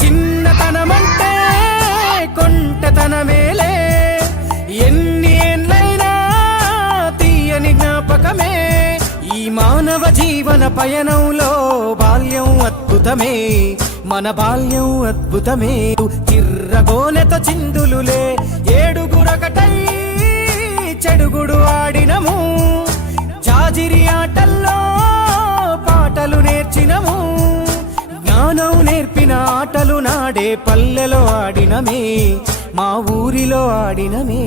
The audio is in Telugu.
చిన్నతనమంటే కొంటతనమేలే, ఎన్ని ఏళ్ళైనా తీయని జ్ఞాపకమే. ఈ మానవ జీవన పయనంలో బాల్యం అద్భుతమే, మన బాల్యం అద్భుతమే. చిర్రగోనెతో చిందులులే ఏడుగురకటై చెడుగుడు ఆడినము, జాజిరి ఆటల్లో పాటలు నేర్చినము. జ్ఞానం నేర్పిన ఆటలు నాడే పల్లెలో ఆడినమే, మా ఊరిలో ఆడినమే.